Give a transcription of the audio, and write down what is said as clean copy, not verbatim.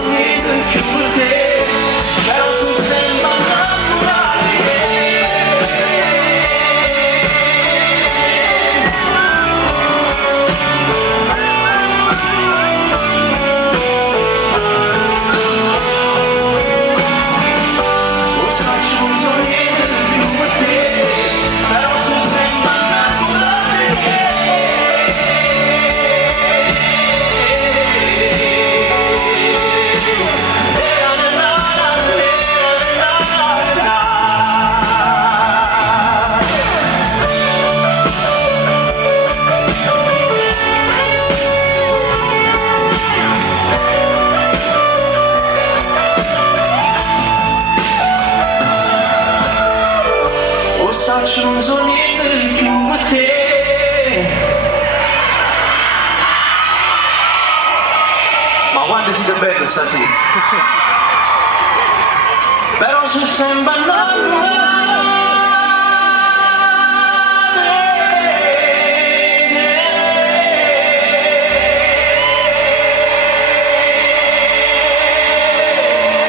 sogni più te, però tu sembra faccio un sogno più a te. Ma quando siete belli stasera. Però se sembra